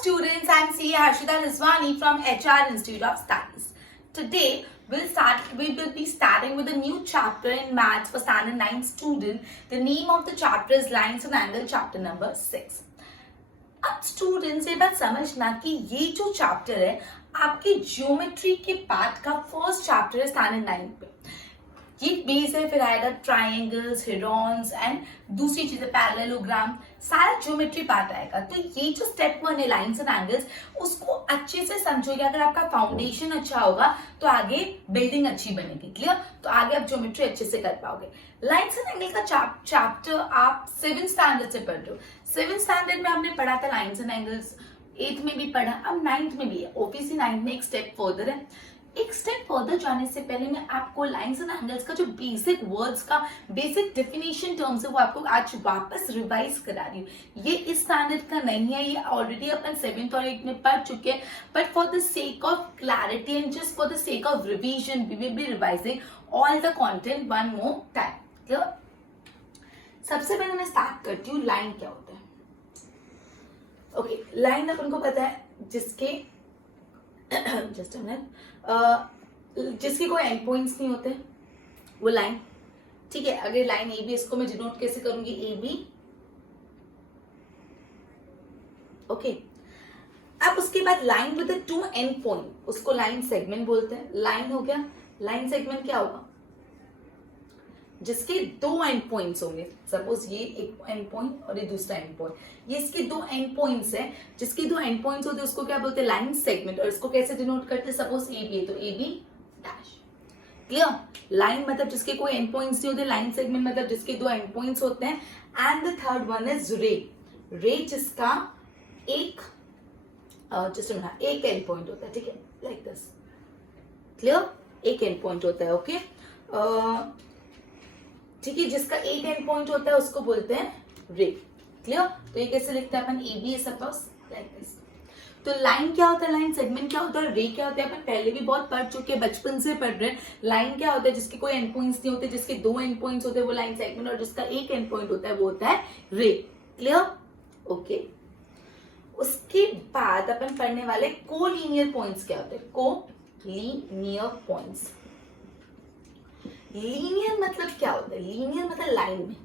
students, I'm CA Harshita Rizwani from HR Institute of Studies. Today, we will be starting with a new chapter in Maths for Standard 9 student. The name of the chapter is Lines and Angle, chapter number 6. अब students ये बात समझना कि ये जो chapter है आपके geometry के पार्ट का फर्स्ट चैप्टर है स्टैंडर्ड 9 पे. ये बेस है, फिर आएगा ट्राइंगल्स, हेरोन्स एंड दूसरी चीजें पैरेललोग्राम, सारा ज्योमेट्री पार्ट आएगा. तो ये जो स्टेप 1 है लाइंस एंड एंगल्स, उसको अच्छे से समझोगे. अगर आपका फाउंडेशन अच्छा होगा तो आगे बिल्डिंग अच्छी बनेगी. क्लियर? तो आगे आप ज्योमेट्री अच्छे से कर पाओगे. लाइंस एंड एंगल का चैप्टर आप 7th स्टैंडर्ड से पढ़ रहे हो. 7th स्टैंडर्ड में आपने पढ़ा था लाइंस एंड एंगल्स, 8th में भी पढ़ा, अब 9th में भी है. ओबीसी 9th में एक स्टेप फर्दर है. एक स्टेप फर्दर जाने से पहले मैं आपको लाइंस एंड एंगल्स का जो बेसिक वर्ड्स का बेसिक डेफिनेशन टर्म्स है वो आपको आज वापस रिवाइज करा रही हूँ. ये इस स्टैंडर्ड का नहीं है, ये ऑलरेडी अपन 7th और 8th में पढ़ चुके हैं. But for the sake of clarity and just for the sake of revision we will be revising all the content one more time. Clear? सबसे पहले मैं स्टार्ट करती हूँ लाइन क्या होता है. ओके, लाइन अपन को पता है जिसके जस्ट अ मिनट, जिसके कोई एंड पॉइंट्स नहीं होते वो लाइन. ठीक है, अगर लाइन ए बी, इसको मैं डिनोट कैसे करूंगी, ए बी. ओके, अब उसके बाद लाइन विद 2 एंड पॉइंट, उसको लाइन सेगमेंट बोलते हैं. लाइन हो गया. लाइन सेगमेंट क्या होगा, जिसके 2 एंड पॉइंट्स होंगे. सपोज ये एक एंड पॉइंट और ये दूसरा एंड पॉइंट, ये इसके 2 एंड पॉइंट्स हैं. जिसके 2 एंड पॉइंट्स होते हैं उसको क्या बोलते हैं, लाइन सेगमेंट. और इसको कैसे डिनोट करते हैं, सपोज ए बी है तो A B dash. Clear? Line मतलब जिसके कोई एंड पॉइंट्स नहीं होते, लाइन सेगमेंट मतलब जिसके 2 एंड पॉइंट्स होते हैं. And the third one is रे. रे जिसका एक एक एंड पॉइंट होता है. ठीक है, लाइक दिस. क्लियर? एक एंड पॉइंट होता है. ओके, ठीक है, जिसका एक एंड पॉइंट होता है उसको बोलते हैं रे. क्लियर? तो ये कैसे लिखते हैं अपन, A B suppose like this. तो लाइन क्या होता है, लाइन सेगमेंट क्या होता है, रे क्या होता है, अपन पहले भी बहुत पढ़ चुके हैं, बचपन से पढ़ रहे हैं. लाइन क्या होता है, जिसके कोई एंड पॉइंट्स नहीं होते, जिसके 2 एंड पॉइंट्स होते हैं वो लाइन सेगमेंट, और जिसका एक एंड पॉइंट होता है वो होता है रे. क्लियर? ओके, उसके बाद अपन पढ़ने वाले कोलिनियर पॉइंट्स क्या होते हैं. Collinear points. लीनियर मतलब क्या होता है, लीनियर मतलब लाइन में.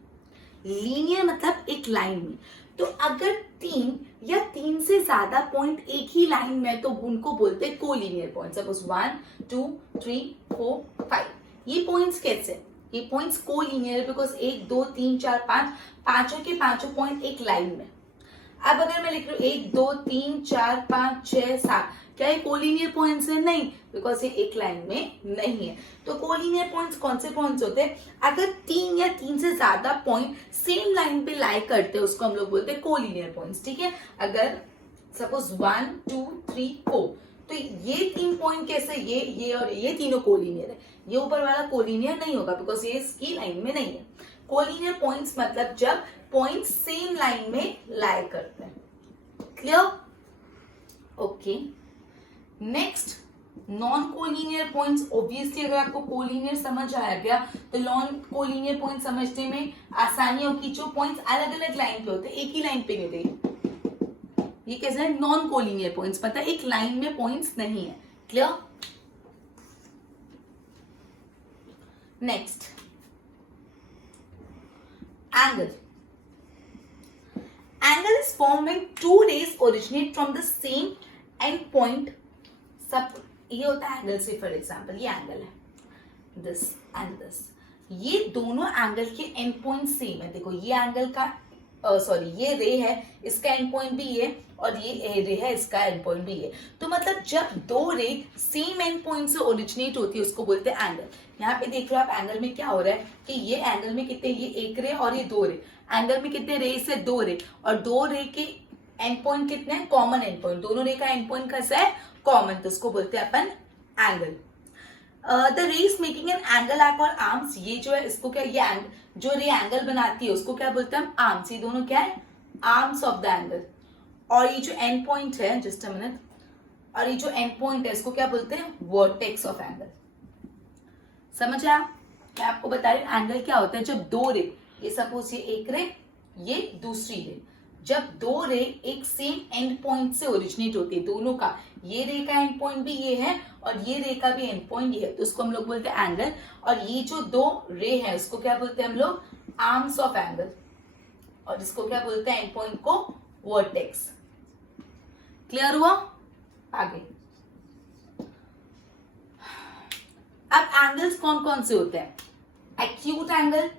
लीनियर मतलब एक लाइन में. तो अगर 3 या 3 से ज्यादा पॉइंट एक ही लाइन में तो उनको बोलते हैं कोलिनियर पॉइंट. सपोज 1 2 3 4 5. ये पॉइंट्स कैसे, ये पॉइंट्स कोलिनियर बिकॉज 1 2 3 4 5 पांचों के पांचों पॉइंट एक लाइन में. अब अगर मैं लिख रही हूँ 1 2 3 4 5 6 7, क्या ये कोलिनियर पॉइंट्स है, नहीं, बिकॉज ये एक लाइन में नहीं है. तो कोलिनियर पॉइंट्स कौन से पॉइंट्स होते हैं, अगर 3 या 3 से ज्यादा पॉइंट सेम लाइन पे लाई करते हैं उसको हम लोग बोलते हैं कोलिनियर पॉइंट्स. ठीक है, अगर सपोज 1 2 3 4, तो ये 3 पॉइंट कैसे, ये और ये तीनों कोलिनियर है. ये ऊपर वाला कोलिनियर नहीं होगा बिकॉज ये इसकी लाइन में नहीं है. कोलिनियर पॉइंट्स मतलब जब पॉइंट सेम लाइन में लाई करते हैं. Clear? Okay, next non collinear points. Obviously अगर आपको कोलिनियर समझ आया गया तो नॉन कोलिनियर पॉइंट समझने में आसानी होगी. जो पॉइंट्स अलग अलग लाइन पे होते हैं, एक ही लाइन पे नहीं होते, ये कैसे है, नॉन कोलिनियर पॉइंट्स. मतलब एक लाइन में पॉइंट्स नहीं है. Clear? Next angle. Angle is formed when 2 rays originate from the same end point. सब ये होता है एंगल से. फॉर एग्जाम्पल ये एंगल है, दिस एंड दिस, ये दोनों एंगल के एंड पॉइंट सेम है. देखो ये एंगल का सॉरी ये रे है, इसका एंड पॉइंट भी ये, और ये रे है, इसका एंड पॉइंट भी ये. तो मतलब जब 2 रे सेम एंड पॉइंट से ओरिजिनेट होती है उसको बोलते हैं एंगल. यहाँ पे देख रहे हो आप एंगल में क्या हो रहा है कि ये एंगल में कितने, ये एक रे और ये 2 रे. एंगल में कितने रे से 2 रे, और 2 रे के एंड पॉइंट कितने हैं, कॉमन एंड पॉइंट. दोनों रे का एंड पॉइंट कैसा है, कॉमन. तो उसको बोलते हैं अपन angle. The rays making an angle arc और आर्म्स, ये जो है इसको क्या, ये जो रे एंगल बनाती है उसको क्या बोलते हैं हम, आर्म्स. ये दोनों क्या है, आर्म्स ऑफ द एंगल. और ये जो एंड पॉइंट है, जस्ट अ मिनट, और ये जो एंड पॉइंट है इसको क्या बोलते हैं, वर्टेक्स ऑफ एंगल. समझ आया? मैं आपको बता रही हूँ एंगल क्या होता है जब 2 रे, ये सपोज ये एक रे, ये दूसरी रे, जब दो रे एक सेम एंड पॉइंट से ओरिजिनेट होती है, दोनों का, ये रे का एंड पॉइंट भी ये है और ये रे का भी एंड पॉइंट ये है, तो उसको हम लोग बोलते हैं एंगल। और ये जो दो रे है उसको क्या बोलते हैं हम लोग, आर्म्स ऑफ एंगल, और इसको क्या बोलते हैं, एंड पॉइंट को वर्टेक्स। क्लियर हुआ? आगे अब एंगल्स कौन कौन से होते हैं? Acute angle.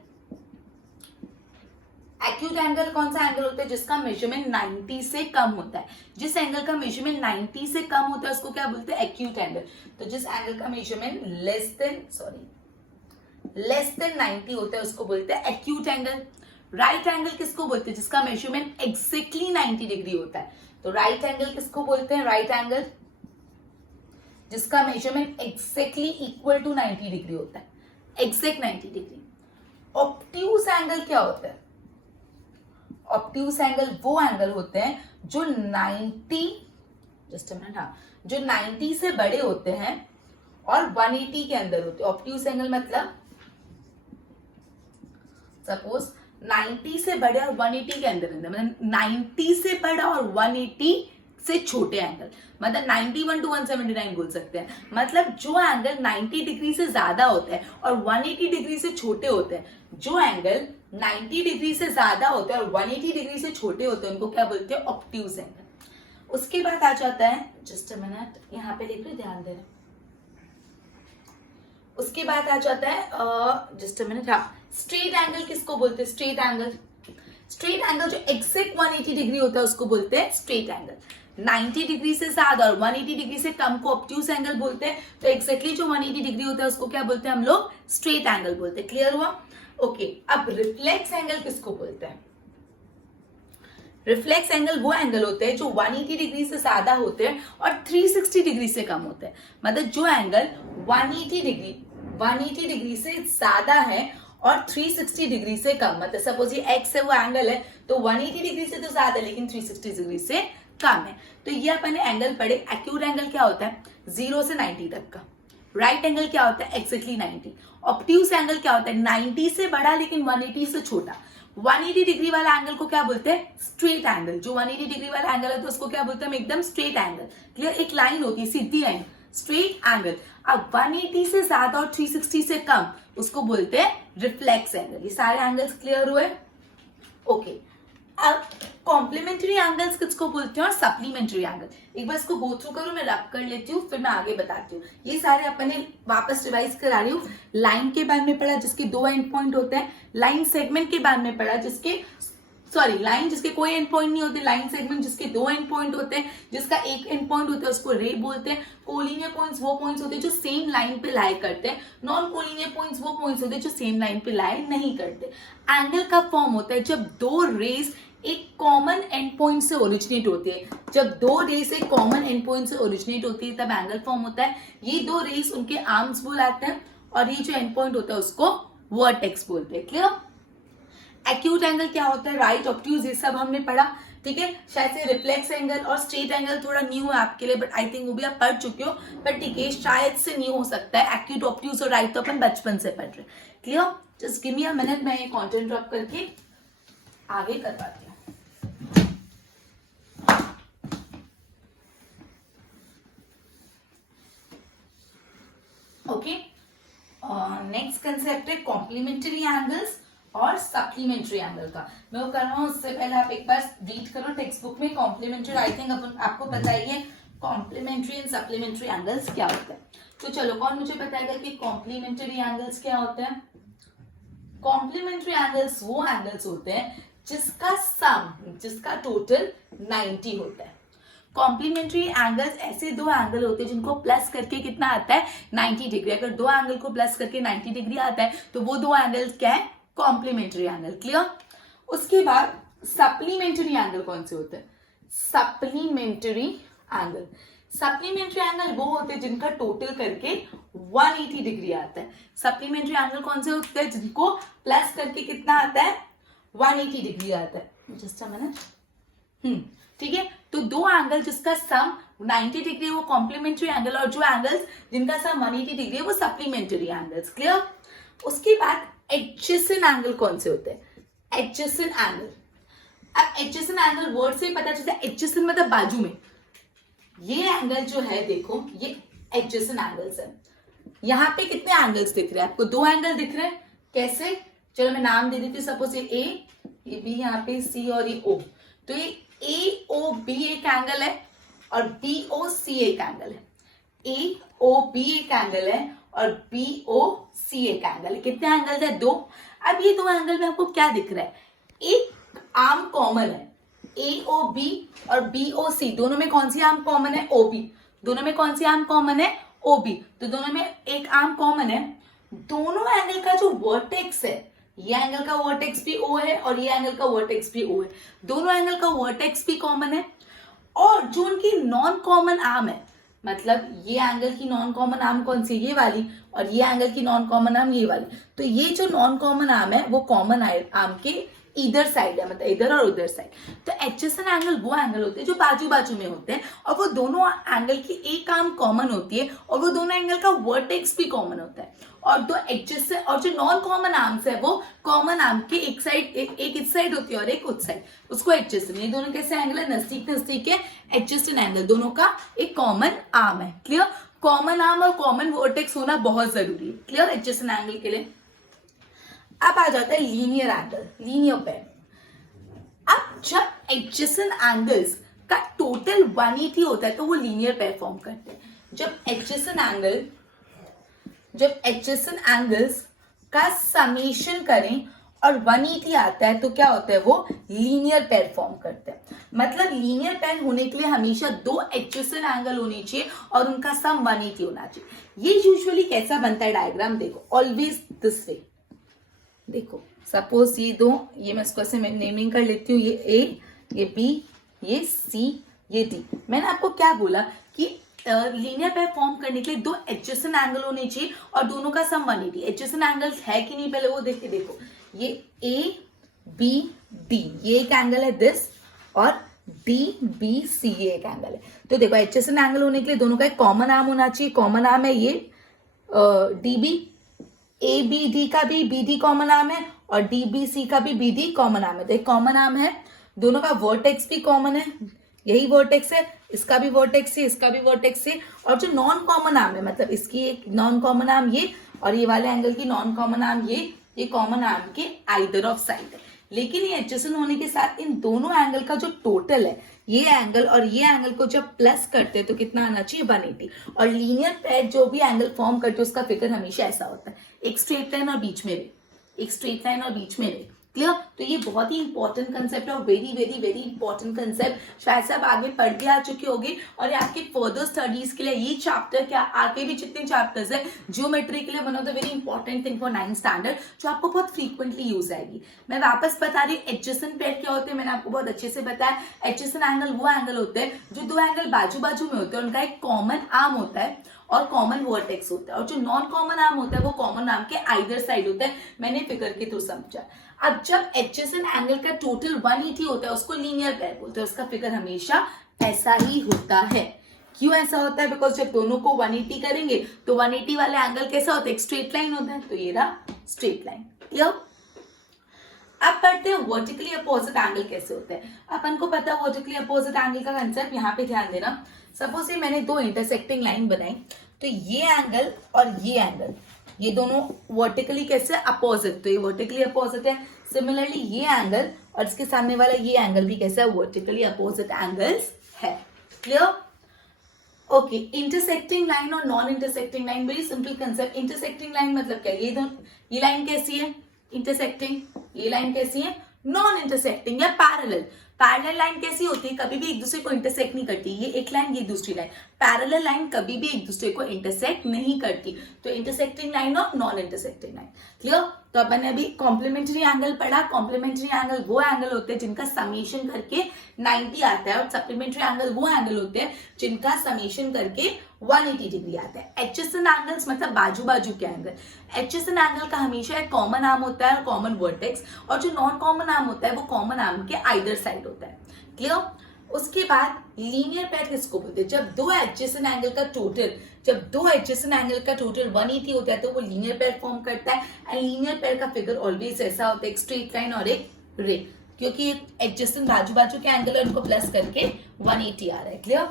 एक्यूट एंगल कौन सा एंगल होता है? जिसका मेजरमेंट 90 से कम होता है। जिस एंगल का मेजरमेंट 90 से कम होता है उसको क्या बोलते हैं? Acute angle. तो जिस एंगल का मेजरमेंट लेस देन 90 होता है उसको बोलते हैं एक्यूट एंगल। राइट एंगल किसको बोलते हैं? जिसका मेजरमेंट एग्जैक्टली 90 डिग्री होता है। तो राइट एंगल किसको बोलते हैं? राइट एंगल जिसका measurement exactly equal to 90 degree होता है, एग्जैक्ट 90 डिग्री। ऑब्ट्यूज एंगल क्या होता है? ऑब्ट्यूज एंगल वो एंगल होते हैं जो 90 जो 90 से बड़े होते हैं और 180 के अंदर होते हैं। ऑब्ट्यूज एंगल मतलब सपोज 90 से बड़े और 180 के अंदर, मतलब 90 से बड़ा और 180 से छोटे एंगल, मतलब 91 to 179 बोल सकते हैं। मतलब जो एंगल 90 डिग्री से ज्यादा होता है और 180 डिग्री से छोटे होते हैं, जो एंगल 90 डिग्री से ज्यादा होते हैं और 180 डिग्री से छोटे होते हैं, उनको क्या बोलते हैं? Obtuse angle. उसके बाद आ जाता है, जस्ट अ मिनट, यहाँ पे देख लो, ध्यान दे रहे। उसके बाद आ जाता है जस्ट अ मिनट, हाँ, स्ट्रेट एंगल किसको बोलते हैं? Straight angle. स्ट्रेट एंगल जो एग्जैक्ट 180 डिग्री होता है उसको बोलते हैं स्ट्रेट एंगल। 90 डिग्री से ज्यादा और 180 डिग्री से कम को ऑब्ट्यूज एंगल बोलते हैं। तो एग्जैक्टली जो 180 डिग्री होता है उसको क्या बोलते हैं हम लोग? स्ट्रेट एंगल बोलते हैं। क्लियर हुआ? ओके, अब रिफ्लेक्स एंगल किसको बोलते हैं? रिफ्लेक्स एंगल वो एंगल होते हैं जो 180 डिग्री से ज्यादा होते हैं और 360 डिग्री से कम होते हैं। मतलब जो एंगल 180 डिग्री से ज्यादा है और 360 डिग्री से कम, मतलब सपोज ये एक्स है वो एंगल है, तो 180 डिग्री से तो ज्यादा है लेकिन 360 डिग्री से कम है। तो ये अपन ने एंगल पढ़े। एक्यूट एंगल क्या होता है? 0 से 90 तक का। राइट एंगल क्या होता है? एक्जैक्टली 90। ऑब्ट्यूज एंगल क्या होता है? 90 से बड़ा लेकिन 180 से छोटा। 180 डिग्री वाला एंगल को क्या बोलते हैं? Straight angle. जो 180 डिग्री वाला एंगल है तो उसको क्या बोलते हैं? एकदम स्ट्रेट एंगल। क्लियर? एक लाइन होती है, सीधी लाइन, स्ट्रेट एंगल। अब 180 से ज्यादा और 360 से कम उसको बोलते हैं रिफ्लेक्स एंगल। ये सारे एंगल्स क्लियर हुए? ओके, अब कॉम्प्लीमेंट्री एंगल्स किसको बोलते हैं और सप्लीमेंट्री एंगल? एक बार इसको गो थ्रू करो, मैं रब कर लेती हूँ, फिर मैं आगे बताती हूँ। ये सारे अपने वापस रिवाइज करा रही हूँ। लाइन के बारे में पढ़ा जिसके 2 एंड पॉइंट होते हैं। लाइन सेगमेंट के बारे में पढ़ा जिसके लाइन जिसके कोई एंड पॉइंट नहीं होते। लाइन सेगमेंट जिसके 2 एंड पॉइंट होते हैं, जिसका एक एंड पॉइंट होता है उसको रे बोलते हैं। कोलिनियर पॉइंट्स वो पॉइंट्स होते हैं जो सेम लाइन पे लाई करते हैं। नॉन कोलिनियर पॉइंट्स वो पॉइंट्स होते हैं जो सेम लाइन पे लाई नहीं करते। एंगल का फॉर्म होता है जब दो रेज एक कॉमन एंड पॉइंट से ओरिजिनेट होती है। जब दो रेस एक कॉमन एंड पॉइंट से ओरिजिनेट होती है तब एंगल फॉर्म होता है। ये दो रेस उनके आर्म्स बुलाते हैं और ये जो एंड पॉइंट होता है उसको वर्टेक्स बोलते हैं। क्लियर? एक्यूट एंगल क्या होता है? राइट, ऑब्ट्यूज, ये सब हमने पढ़ा। ठीक है, शायद से रिफ्लेक्स एंगल और स्ट्रेट एंगल थोड़ा न्यू है आपके लिए, बट आई थिंक वो भी आप पढ़ चुके हो, पर ठीक है, शायद से न्यू हो सकता है। एक्यूट, ऑब्ट्यूज और राइट तो अपन बचपन से पढ़ रहे। Clear? Just give me a minute, मैं ये कंटेंट ड्रॉप करके आगे करवाती हूँ। ओके, नेक्स्ट कंसेप्ट है कॉम्प्लीमेंट्री एंगल्स और सप्लीमेंट्री एंगल का। मैं वो कर रहा हूँ, उससे पहले आप एक बार रीड करो टेक्स्ट बुक में। कॉम्प्लीमेंट्री, आई थिंक आपको पता ही है कॉम्प्लीमेंट्री एंड सप्लीमेंट्री एंगल्स क्या होते हैं। तो चलो, कौन मुझे बताएगा कि कॉम्प्लीमेंट्री एंगल्स क्या होते हैं? कॉम्प्लीमेंट्री एंगल्स वो एंगल्स होते हैं जिसका टोटल 90 होता है। कॉम्प्लीमेंट्री एंगल्स ऐसे दो एंगल होते हैं जिनको प्लस करके कितना आता है? 90 डिग्री। अगर दो एंगल को प्लस करके 90 डिग्री आता है तो वो दो एंगल्स क्या है? Complementary angle. क्लियर? उसके बाद सप्लीमेंट्री एंगल कौन से होते हैं? सप्लीमेंट्री एंगल वो होते हैं जिनका टोटल करके 180 डिग्री आता है। सप्लीमेंट्री एंगल कौन से होते हैं? जिनको प्लस करके कितना आता है? 180 डिग्री आता है। Just a minute. ठीक है, तो दो एंगल जिसका सम 90 डिग्री वो कॉम्प्लीमेंट्री एंगल, और जो एंगल्स जिनका सम 180 डिग्री है वो सप्लीमेंट्री एंगल्स। क्लियर? उसके बाद एडजेसेंट एंगल कौन से होते हैं? एडजेसेंट अब एडजेसेंट एंगल वर्ड से ही पता चलता है, एडजेसेंट मतलब बाजू में। ये एंगल जो है देखो, ये एडजेसेंट एंगल्स है। यहाँ पे कितने एंगल्स दिख रहे हैं आपको? 2 एंगल दिख रहे हैं। कैसे? चलो मैं नाम दे देती हूँ, सपोज ये ए, ये बी, यहाँ पे सी और ये ओ। तो ये ए ओ बी एक एंगल है और बी ओ सी एक एंगल है। ए ओ बी एक एंगल है और बी ओ सी एक एंगल है। कितने एंगल है? 2। अब ये 2 एंगल में आपको क्या दिख रहा है? एक आर्म कॉमन है, ए ओ बी और बी ओ सी, दोनों में कौन सी आर्म कॉमन है? O B. दोनों में कौन सी आर्म कॉमन है? O B. तो दोनों में एक आर्म कॉमन है। दोनों एंगल का जो वर्टेक्स है, ये एंगल का वर्टेक्स भी ओ है और ये एंगल का वर्टेक्स भी ओ है। दोनों एंगल का वर्टेक्स भी कॉमन है। और जो उनकी नॉन कॉमन आर्म है, मतलब ये एंगल की नॉन कॉमन आर्म कौन सी? ये वाली। और ये एंगल की नॉन कॉमन आर्म ये वाली। तो ये जो नॉन कॉमन आर्म है वो कॉमन आर्म के इधर साइड है, मतलब इधर और उधर साइड। तो एडजेसेंट एंगल वो एंगल होते हैं जो बाजू बाजू में होते हैं और वो दोनों एंगल की एक आर्म कॉमन होती है और वो दोनों एंगल का वर्टेक्स भी कॉमन होता है। और दो एडजेसेंट और जो नॉन कॉमन आर्म्स है वो कॉमन आर्म के एक साइड, एक इस साइड होती है और एक उस साइड, उसको एडजेसेंट। ये दोनों कैसे एंगल है? नजदीक नजदीक है, एडजेसेंट एंगल। दोनों का एक कॉमन आर्म है। क्लियर? कॉमन आर्म और कॉमन वर्टेक्स होना बहुत जरूरी है। क्लियर? एडजेसेंट एंगल के लिए। अब आ जाता है लीनियर एंगल, लीनियर पेयर। अब जब एडजेसेंट एंगल्स का टोटल 180 होता है तो वो लीनियर पेयर फॉर्म करते हैं। जब एडजेसेंट एंगल्स का समेशन करें और 180 आता है तो क्या होता है? वो लीनियर पेयर फॉर्म करते हैं। मतलब लीनियर पेयर होने के लिए हमेशा 2 एडजेसेंट एंगल होने चाहिए और उनका सम 180 होना चाहिए। ये यूजुअली कैसा बनता है डायग्राम? देखो, ऑलवेज दिस वे। देखो सपोज ये 2, ये मैं इसको ऐसे नेमिंग कर लेती हूँ, ये ए, ये बी, ये सी, ये डी। मैंने आपको क्या बोला कि लीनियर पेयर फॉर्म करने के लिए 2 एडजेसेंट एंगल होने चाहिए और दोनों का सम 180। एडजेसेंट एंगल्स है कि नहीं पहले वो देख के देखो। ये ए बी डी, ये एक एंगल है दिस, और डी बी सी, ये एक एंगल है। तो देखो एडजेसेंट एंगल होने के लिए दोनों का एक कॉमन आर्म होना चाहिए। कॉमन आर्म है ये D B. A B D का भी बी डी कॉमन आर्म है और डी बी सी का भी बी डी कॉमन आर्म है। तो एक कॉमन आर्म है, दोनों का वर्टेक्स भी कॉमन है, यही वर्टेक्स है, इसका भी वर्टेक्स है, इसका भी वर्टेक्स है। और जो नॉन कॉमन आर्म है, मतलब इसकी एक नॉन कॉमन आर्म ये और ये वाले एंगल की नॉन कॉमन आर्म ये कॉमन आर्म के आइदर ऑफ साइड है। लेकिन ये एडजेसेंट होने के साथ इन दोनों एंगल का जो टोटल है, ये एंगल और ये एंगल को जब प्लस करते हैं तो कितना आना चाहिए? 180। और लीनियर पेयर जो भी एंगल फॉर्म करते हैं उसका फिगर हमेशा ऐसा होता है, एक स्ट्रेट लाइन और बीच में रे, एक स्ट्रेट लाइन और बीच में रे। क्लियर? तो ये बहुत ही इंपॉर्टेंट कंसेप्ट है और very very very important concept. शायद से आप आगे पढ़ के आ चुके होंगे और ये आपके फर्दर स्टडीज के लिए ये चैप्टर, क्या आगे भी जितने चैप्टर्स है ज्योमेट्री के लिए, one of the very important thing for 9th standard, जो आपको बहुत फ्रीक्वेंटली यूज आएगी। मैं वापस बता रही हूँ, एडजेसेंट पेयर क्या होते हैं मैंने आपको बहुत अच्छे से बताया। एडजेसेंट एंगल वो एंगल होते हैं जो 2 एंगल बाजू बाजू में होते हैं, उनका एक कॉमन आर्म होता है और कॉमन वर्टेक्स होता है। और जो नॉन कॉमन आर्म होता है वो कॉमन आर्म के आइदर साइड होता है। मैंने फिगर के थ्रू समझा। अब जब एडजेसेंट एंगल का टोटल 180 होता है उसको लीनियर पेयर बोलते हैं। उसका फिगर हमेशा ऐसा ही होता है। क्यों ऐसा होता है? बिकॉज जब दोनों को 180 करेंगे तो 180 वाले एंगल कैसा होता है? एक स्ट्रेट लाइन होता है। तो ये रहा स्ट्रेट लाइन। क्लियर? अब पढ़ते हैं वर्टिकली अपोजिट एंगल कैसे होते हैं। अपन को पता है वर्टिकली अपोजिट एंगल का कंसेप्ट। यहाँ पे ध्यान देना, सपोज ये मैंने 2 इंटरसेक्टिंग लाइन बनाई, तो ये एंगल और ये एंगल, ये दोनों वर्टिकली कैसे? अपोजिट। तो ये वर्टिकली अपोजिट है। सिमिलरली ये एंगल और इसके सामने वाला ये एंगल भी कैसा है? वर्टिकली अपोजिट एंगल्स है। क्लियर? ओके, इंटरसेक्टिंग लाइन और non intersecting line, very simple concept. Intersecting line मतलब क्या? ये लाइन कैसी है? इंटरसेक्टिंग। ये लाइन कैसी है? नॉन इंटरसेक्टिंग या पैरेलल। पैरेलल लाइन कैसी होती है? कभी भी एक दूसरे को इंटरसेक्ट नहीं करती। ये एक लाइन, ये दूसरी लाइन। पैरेलल लाइन कभी भी एक दूसरे को इंटरसेक्ट नहीं करती। तो इंटरसेक्टिंग लाइन और नॉन इंटरसेक्टिंग लाइन। क्लियर? तो अपन ने अभी कॉम्प्लीमेंट्री एंगल पढ़ा। कॉम्प्लीमेंट्री एंगल वो एंगल होते हैं जिनका समेशन करके 90 आता है और सप्लीमेंट्री एंगल वो एंगल होते हैं जिनका समेशन करके 180 डिग्री आता है। एडजेसेंट एंगल्स मतलब बाजू बाजू के एंगल। एडजेसेंट एंगल का हमेशा एक कॉमन आर्म होता है और कॉमन वर्टेक्स, और जो नॉन कॉमन आर्म होता है वो कॉमन आर्म के आइदर साइड होता है। क्लियर? उसके बाद लीनियर पेयर किसको बोलते हैं? जब 2 एडजेसेंट एंगल का टोटल 180 होता है तो वो लीनियर पेयर फॉर्म करता है। एंड लीनियर पेयर का फिगर ऑलवेज ऐसा होता है, एक स्ट्रेट लाइन और एक रे। क्योंकि एडजेसेंट बाजू बाजू के एंगल है, उनको प्लस करके 180 आ रहा है। क्लियर?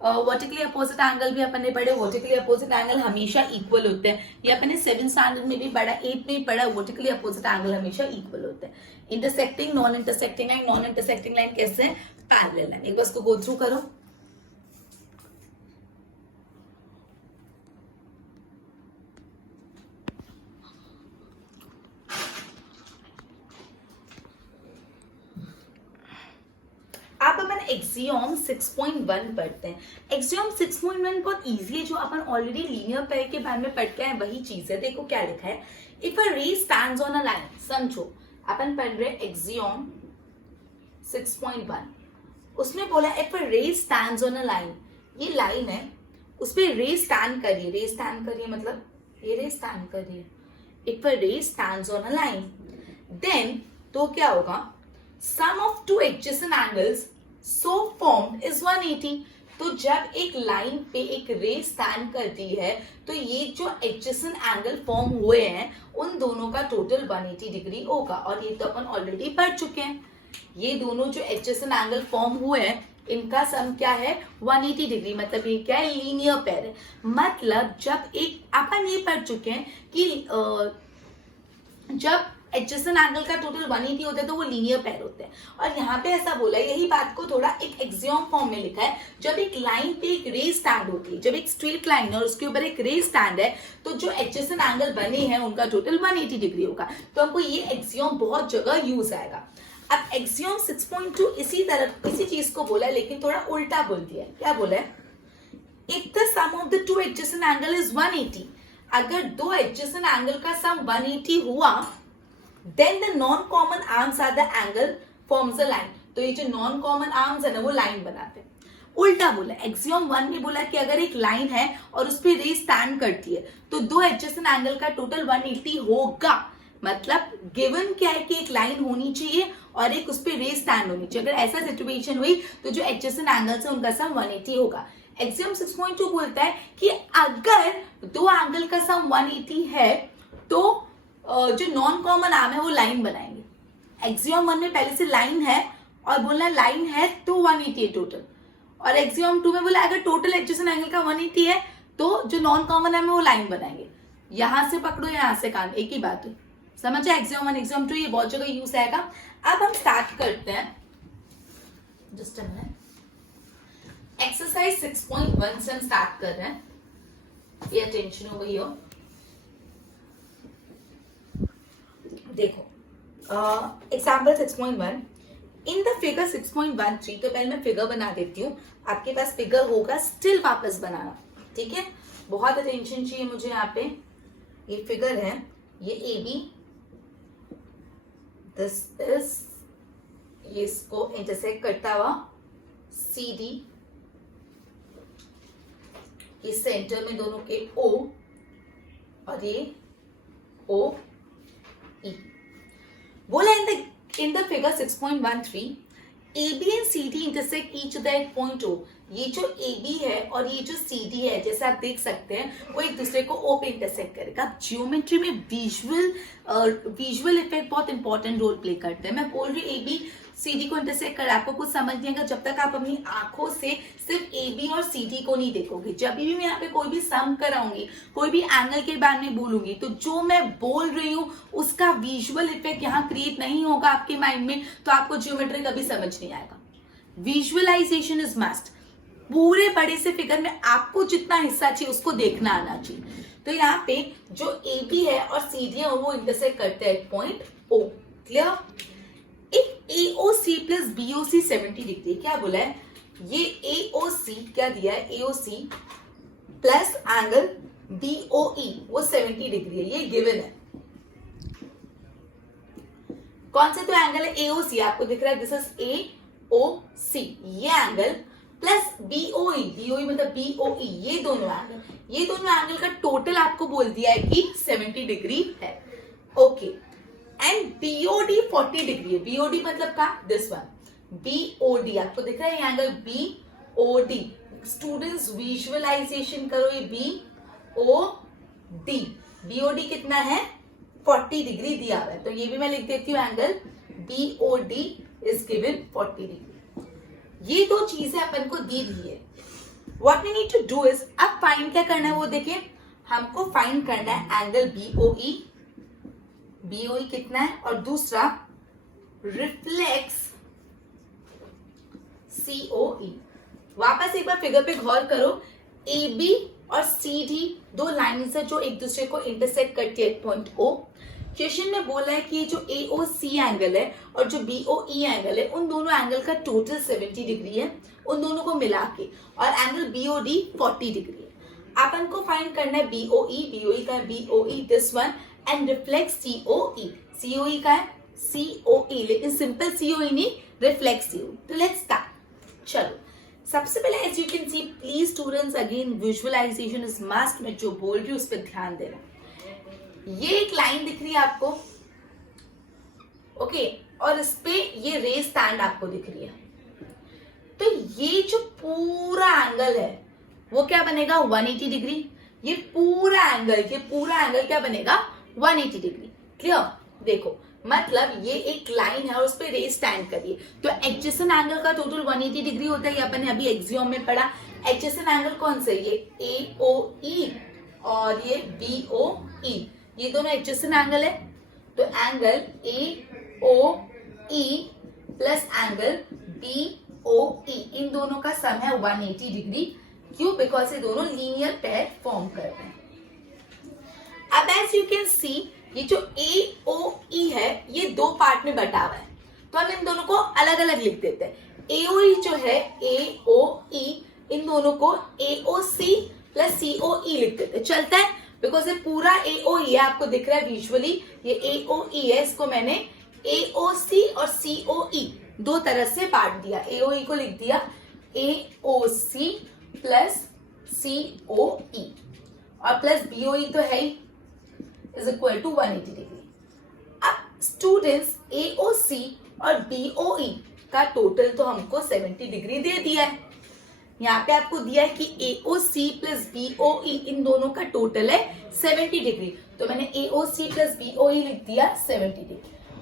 वर्टिकली अपोजिट एंगल भी अपन ने पढ़े, वर्टिकली अपोजिट एंगल हमेशा इक्वल होते हैं। ये अपन ने 7th स्टैंडर्ड में भी पढ़ा, 8th में भी पढ़ा, वर्टिकली अपोजिट एंगल हमेशा इक्वल होते हैं। Intersecting non intersecting line, non intersecting line कैसे है? Parallel line. एक बार इसको गो थ्रू करो। आप अपन एक्सियोम 6.1 पढ़ते हैं। एक्सियोम 6.1 बहुत इजी है, जो अपन ऑलरेडी लीनियर पेयर के बारे में पढ़ के आए वही चीज है। देखो क्या लिखा है, if a ray stands on a line, समझो अपन पढ़ रहे एक्सियोम 6.1, उसमें बोला if a ray stands on a line, ये लाइन है, उस पर रे स्टैंड करिए, रे स्टैंड करिए मतलब ये रे स्टैंड करिए। If a ray stands on a line, then तो क्या होगा, sum of two adjacent angles so formed is 180। तो जब एक लाइन पे एक रे स्टैंड करती है तो ये जो एडजेसेंट एंगल फॉर्म हुए हैं उन दोनों का टोटल 180 डिग्री होगा। और ये तो अपन ऑलरेडी पढ़ चुके हैं, ये दोनों जो एडजेसेंट एंगल फॉर्म हुए हैं इनका सम क्या है, 180 डिग्री। मतलब ये क्या है, लीनियर पेयर है। मतलब जब एक अपन ये पढ़ चुके हैं कि जब एडजेसेंट एंगल का टोटल 180 होता है तो वो लीनियर पेयर होते हैं। और यहाँ पे ऐसा बोला है, यही बात को थोड़ा एक एक्सियोम फॉर्म में लिखा है, जब एक लाइन पे एक रे स्टैंड होती है, जब एक स्ट्रेट लाइन है और उसके ऊपर एक रे स्टैंड है, तो जो एडजेसेंट एंगल बने हैं उनका टोटल 180 डिग्री होगा। तो हमको ये एक्सियोम बहुत जगह यूज आएगा। अब एक्सियोम 6.2 इसी चीज को बोला है, लेकिन थोड़ा उल्टा बोल दिया है। क्या बोला है, if the sum of the two adjacent angle is 180, अगर दो एडजेसेंट एंगल का सम 180 हुआ, then the non-common arms are the angle forms a line। तो ये जो नॉन कॉमन आर्म्स है ना वो लाइन बनाते हैं। उल्टा बोला, एक्सियोम 1 में बोला कि अगर एक लाइन है और उस पर रे स्टैंड करती है तो दो एडजेसेंट एंगल का टोटल 180 होगा। मतलब गिवन क्या है कि एक लाइन होनी चाहिए और एक उस पर रे स्टैंड होनी चाहिए। अगर ऐसा सिचुएशन हुई तो जो एडजेसेंट एंगल्स है उनका सम 180 होगा। एक्सियोम 6.2 बोलता है कि अगर दो एंगल का सम 180 है तो जो नॉन कॉमन आर्म है वो लाइन बनाएंगे। एक्सियोम 1 में पहले से लाइन है और बोलना लाइन है तो 180 है टोटल, और एक्सियोम 2 में बोला अगर टोटल एडजेसेंट एंगल का 180 है तो जो नॉन कॉमन आर्म है वो लाइन बनाएंगे। यहां से पकड़ो यहां से कान, एक ही बात है। समझ है, एक्सियोम 1 एक्सियोम 2 ये बहुत जगह यूज आएगा। अब हम स्टार्ट करते हैं, जस्ट अ मिनट। एक्सरसाइज 6.1 से हम स्टार्ट कर रहे हैं, ये अटेंशन हो गई हो। देखो एग्जाम्पल 6.1, इन द फिगर 6.13, तो पहले मैं फिगर बना देती हूँ, आपके पास फिगर होगा स्टिल वापस बनाना, ठीक है। बहुत अटेंशन चाहिए मुझे यहाँ पे। ये फिगर है, ये ए बी, दिस इज, ये इसको इंटरसेक्ट करता हुआ सी डी, ये सेंटर में दोनों के ओ, और ये ओ बोला in the figure 6.13 AB and CD intersect each other at point O। ये जो AB है और ये जो CD है, जैसे आप देख सकते हैं वो एक दूसरे को O पे इंटरसेक्ट करेगा। ज्योमेट्री में विजुअल इफेक्ट बहुत इंपॉर्टेंट रोल प्ले करते हैं। मैं बोल रही हूँ AB CD को इंटरसेक्ट कर, आपको कुछ समझ नहीं आएगा जब तक आप अपनी आंखों से सिर्फ AB और CD को नहीं देखोगे। जब भी मैं यहाँ पे कोई भी सम कराऊंगी, कोई भी एंगल के बारे में बोलूंगी, तो जो मैं बोल रही हूँ उसका विजुअल इफेक्ट यहाँ क्रिएट नहीं होगा आपके माइंड में, तो आपको ज्योमेट्री कभी समझ नहीं आएगा। Visualisation is must. पूरे बड़े से फिगर में आपको जितना हिस्सा चाहिए उसको देखना आना चाहिए। तो यहाँ पे जो AB है और CD है वो इंटरसेक्ट करते हैं point O। Clear? If AOC plus BOC 70 degree, क्या बोला है, ये AOC क्या दिया है, AOC प्लस एंगल BOE वो 70 डिग्री है, ये गिवन है। कौन सा तो एंगल है, AOC आपको दिख रहा है, दिस इज AOC, ये एंगल प्लस BOE, BOE मतलब BOE, ये दोनों एंगल का टोटल आपको बोल दिया है कि 70 डिग्री है। ओके, एंड BOD 40 डिग्री है। BOD मतलब का, दिस वन BOD आपको दिख रहा है, ये एंगल BOD। स्टूडेंट्स विजुअलाइजेशन करो, ये BOD, BOD कितना है, 40 डिग्री दिया हुआ है, तो ये भी मैं लिख देती हूँ, angle BOD is given 40 degree. ये दो चीजें अपन को दी हुई है। What we need to do is, अब फाइंड क्या करना है वो देखिए, हमको फाइंड करना है एंगल बीओई। बीओई कितना है, और दूसरा रिफ्लेक्स सीओई। वापस एक बार फिगर पे गौर करो, ए बी और सी डी दो लाइन्स है जो एक दूसरे को इंटरसेक्ट करती है पॉइंट ओ। क्वेश्चन में बोला है कि जो ए ओ सी एंगल है और जो बी ओ ई एंगल है, उन दोनों एंगल का टोटल 70 डिग्री है, उन दोनों को मिला के, और angle B O D 40 degree है। अपन को फाइंड करना है बीओई, बीओई का है BOE this one, and reflex COE, COE का है सीओई, लेकिन सिंपल सीओई नहीं, रिफ्लेक्स सीओई। तो लेट्स स्टार्ट। चलो सबसे पहले as you can see, please students again visualisation is must. मैं जो बोल रही हूँ उस पर ध्यान देना। ये एक लाइन दिख रही है आपको, ओके, और इस पे ये रे स्टैंड आपको दिख रही है। तो ये जो पूरा एंगल है वो क्या बनेगा, 180 डिग्री। ये पूरा एंगल क्या बनेगा, 180 डिग्री। क्लियर? देखो मतलब ये एक लाइन है और उस पे रे स्टैंड करिए, तो एडजेसेंट एंगल का टोटल 180 डिग्री होता है। अपन ने अभी एक्सियोम में पढ़ा। एडजेसेंट एंगल कौन से, ये AOE और ये BOE, ये दोनों एडजेसेंट एंगल है। तो angle AOE plus angle BOE, इन दोनों का सम है 180 डिग्री। क्यों? बिकॉज ये दोनों लीनियर पेयर फॉर्म कर रहे हैं। अब एज यू कैन सी, ये जो AOE है ये दो पार्ट में बटा हुआ है, तो हम इन दोनों को अलग अलग लिख देते हैं। AOE जो है AOE, इन दोनों को AOC प्लस COE लिख देते हैं। चलता है? बिकॉज ये पूरा AOE है, आपको दिख रहा है विजुअली, ये AOE है, इसको मैंने AOC और COE दो तरह से बांट दिया। AOE को लिख दिया AOC प्लस COE, और प्लस BOE तो है ही, इज इक्वल टू 180 डिग्री। अब स्टूडेंट्स AOC और BOE का टोटल तो हमको 70 डिग्री दे दिया है। यहाँ पे आपको दिया है कि AOC प्लस BOE इन दोनों का टोटल है 70 डिग्री, तो मैंने AOC प्लस BOE लिख दिया 70 डिग्री,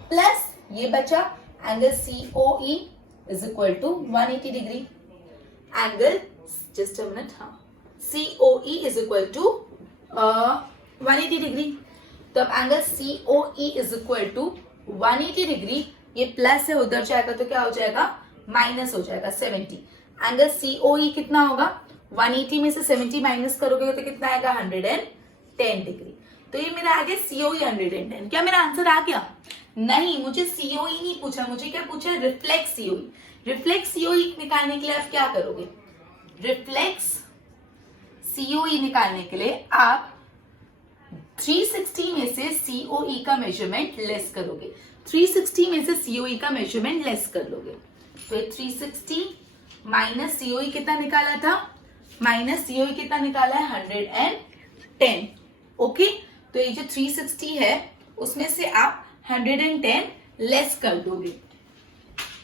प्लस ये बचा angle COE is equal to 180 degree. Angle just a minute, हाँ, COE is equal to 180 degree. तो अब angle COE is equal to 180 degree, ये प्लस है, उधर जाएगा तो क्या हो जाएगा, माइनस हो जाएगा 70। एंगल COE कितना होगा, 180 में से 70 माइनस करोगे तो कितना आएगा, 110 डिग्री। तो ये मेरा आ गया COE 110। क्या मेरा आंसर आ गया? नहीं, मुझे COE नहीं पूछा, मुझे क्या पूछा, रिफ्लेक्स COE। रिफ्लेक्स COE निकालने के लिए आप क्या करोगे, रिफ्लेक्स COE निकालने के लिए आप 360 में से COE का मेजरमेंट लेस करोगे। 360 में से COE का मेजरमेंट लेस कर लोगे, तो 360 माइनस COE कितना निकाला था, माइनस COE कितना निकाला है, 110। ओके, तो ये जो 360 है उसमें से आप 110 लेस कर दोगे।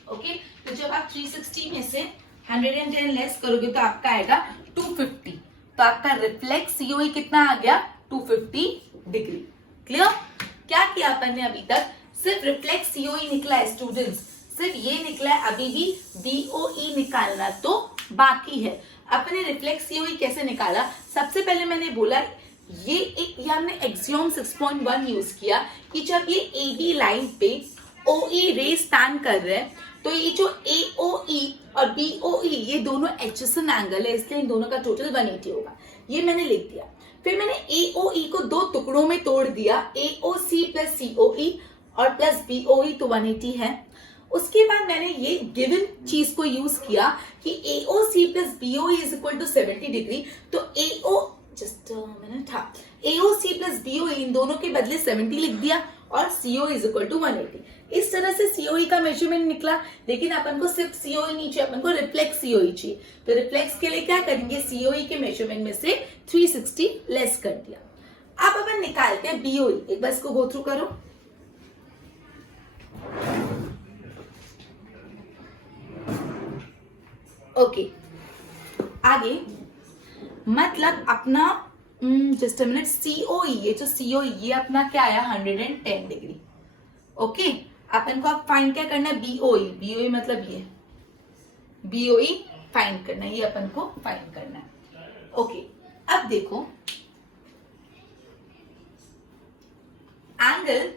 ओके, तो जब आप 360 में से 110 लेस करोगे तो आपका आएगा 250। तो आपका रिफ्लेक्स COE कितना आ गया, 250 डिग्री। क्लियर? क्या किया अपन ने अभी तक, सिर्फ रिफ्लेक्स COE निकला है स्टूडेंट्स, सिर्फ ये निकला है, अभी भी BOE निकालना तो बाकी है। अपने रिफ्लेक्स COE कैसे निकाला, सबसे पहले मैंने बोला ये हमने एक्सियोम 6.1 यूज किया कि जब ये AB लाइन पे OE रे स्टैंड कर रहे हैं, तो ये जो AOE और BOE ये दोनों एडजेसेंट एंगल है, इसलिए इन दोनों का टोटल 180 होगा। ये मैंने लिख दिया। फिर मैंने AOE को दो टुकड़ों में तोड़ दिया, AOC प्लस COE और प्लस BOE, तो 180 है। उसके बाद मैंने ये गिवन चीज को यूज किया कि AOC plus BOE is equal to 70 degree, तो AOC प्लस BOE इन दोनों के बदले 70 लिख दिया और COE इज इक्वल टू 180। इस तरह से COE का मेजरमेंट निकला, लेकिन अपन को सिर्फ COE नहीं चाहिए, अपन को रिफ्लेक्स COE चाहिए। तो रिफ्लेक्स के लिए क्या करेंगे, COE के मेजरमेंट में से 360 लेस कर दिया। अब अपन निकालते हैं BOE, एक बार इसको गो थ्रू करो। ओके, आगे मतलब अपना जस्ट अ मिनट, COE, ये जो COE ये अपना क्या आया, 110 डिग्री। ओके, अपन को अब फाइंड क्या करना है, बीओई। बीओई मतलब ये बीओई फाइंड करना है, ये अपन को फाइंड करना है। ओके, अब देखो angle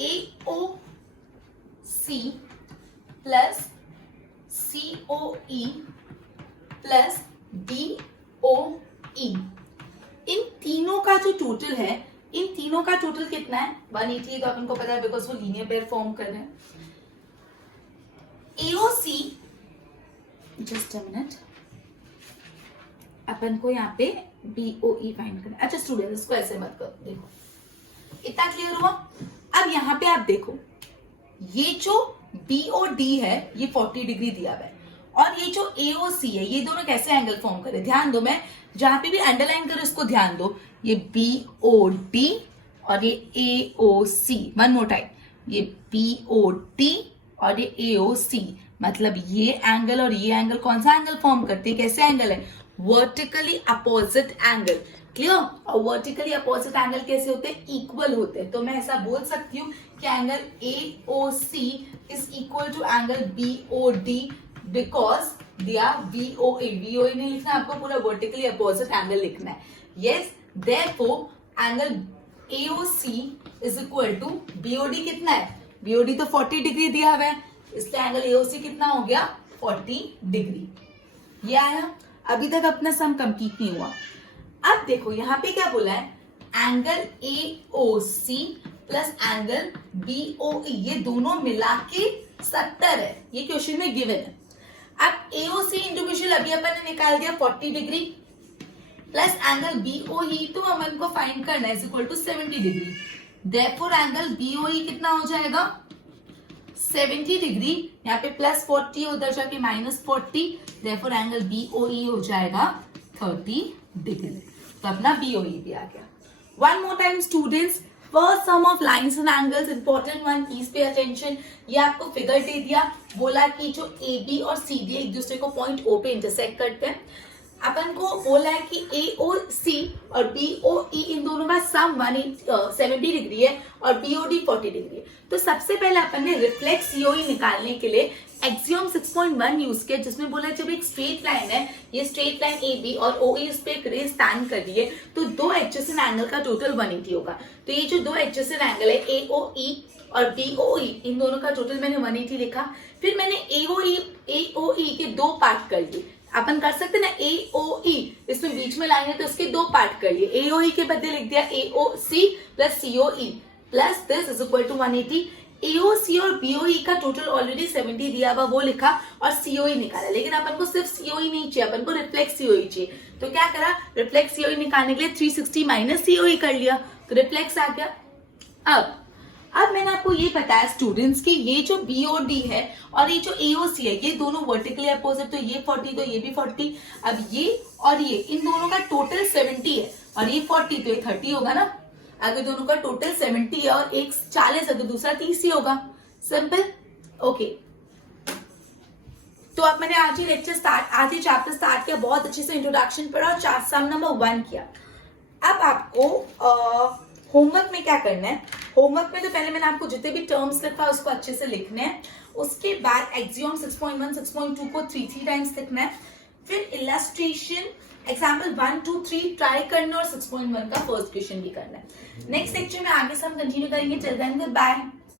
AOC plus COE plus BOE, इन तीनों का जो टोटल है, इन तीनों का टोटल कितना है, 180। तो अपन को पता है बिकॉज वो लीनियर पेयर फॉर्म कर रहे हैं। AOC, जस्ट अ मिनट, अपन को यहाँ पे BOE फाइंड करना है। अच्छा स्टूडेंट, इसको ऐसे मत करो, देखो इतना क्लियर हुआ। अब यहाँ पे आप देखो, ये जो BOD है ये 40 डिग्री दिया हुआ है, और ये जो AOC है ये दोनों कैसे एंगल फॉर्म करे, ध्यान दो, मैं जहां पे भी अंडरलाइन करूं इसको ध्यान दो, ये BOD और ये AOC, वन मोर टाइम, ये BOD और ये AOC, मतलब ये एंगल और ये एंगल कौन सा एंगल फॉर्म करते हैं, कैसे एंगल है, वर्टिकली अपोजिट एंगल। क्लियर? और वर्टिकली अपोजिट एंगल कैसे होते हैं, इक्वल होते हैं। तो मैं ऐसा बोल सकती हूँ कि angle AOC is equal to angle BOD because they are BOA। BOA नहीं लिखना आपको, पूरा वर्टिकली अपोजिट एंगल लिखना है। Yes, therefore angle AOC is equal to BOD कितना है, BOD तो 40 डिग्री दिया हुआ है, इसलिए एंगल AOC कितना हो गया, 40 डिग्री। ये आया। अभी तक अपना सम कंप्लीट नहीं हुआ। अब देखो यहाँ पे क्या बोला है, angle AOC plus angle BOE, ये दोनों मिला के 70 है, ये क्वेश्चन में गिवन है। अब AOC इंडिविजुअल अभी अपन ने निकाल दिया 40 डिग्री, प्लस एंगल BOE तो अपन को फाइंड करना है, is equal to 70 degree. Therefore angle BOE कितना हो जाएगा, 70 डिग्री, यहाँ पे प्लस 40 उधर जाके माइनस 40, देयरफॉर एंगल BOE हो जाएगा 30 डिग्री। तो अपना BOE भी आ गया। One more time students, first sum of lines and angles, important one, please pay attention. ये आपको फिगर दे दिया, बोला कि जो AB और CD एक दूसरे को पॉइंट O पे इंटरसेक्ट करते हैं। अपन को बोला है कि AOC और BOE इन दोनों का सम 70 डिग्री है और BOD 40 डिग्री है। तो सबसे पहले अपन ने रिफ्लेक्स COE निकालने के लिए एक्सियम 6.1 यूज किया, जिसमें बोला जब एक स्ट्रेट लाइन है, ये स्ट्रेट लाइन AB और OE इस पे एक रे स्टैंड कर रही है, तो दो एडजेसेंट एंगल का टोटल 180 होगा। तो ये जो दो एडजेसेंट एंगल है AOE और BOE, इन दोनों का टोटल मैंने 180 लिखा। फिर मैंने AOE के दो पार्ट कर लिए। अपन कर सकते ना AOE, इसमें बीच में लाइन है तो इसके दो पार्ट कर लिए, AOE के बदले लिख दिया AOC plus COE plus this is equal to 180। AOC और BOE का टोटल ऑलरेडी 70 दिया हुआ, वो लिखा और COE निकाला। लेकिन अपन को सिर्फ COE नहीं चाहिए, अपन को रिफ्लेक्स COE चाहिए। तो क्या करा, रिफ्लेक्स COE निकालने के लिए 360 माइनस COE कर लिया, तो रिफ्लेक्स आ गया। अब मैंने आपको ये बताया स्टूडेंट्स कि ये जो BOD है और ये जो AOC है, ये दोनों वर्टिकली अपोजिट, तो ये 40 तो ये भी 40। अब ये और ये इन दोनों का टोटल 70 है और ये 40 तो ये 30 होगा ना। अगर दोनों का टोटल 70 है और एक 40 है तो दूसरा 30 ही होगा। सिंपल। ओके, तो अब मैंने आज ही चैप्टर स्टार्ट किया, बहुत अच्छे से इंट्रोडक्शन पढ़ा और सम नंबर 1 किया। अब आपको होमवर्क में क्या करना है, होमवर्क में तो पहले मैंने आपको जितने भी टर्म्स लिखा उसको अच्छे से लिखने हैं। उसके बाद एक्सियम 6.1 6.2 को 3 टाइम्स लिखना है। फिर इलस्ट्रेशन एग्जाम्पल 1 2 3 ट्राई करना और 6.1 का फर्स्ट क्वेश्चन भी करना है। नेक्स्ट लेक्चर में आगे से हम कंटिन्यू करेंगे। Till then good bye.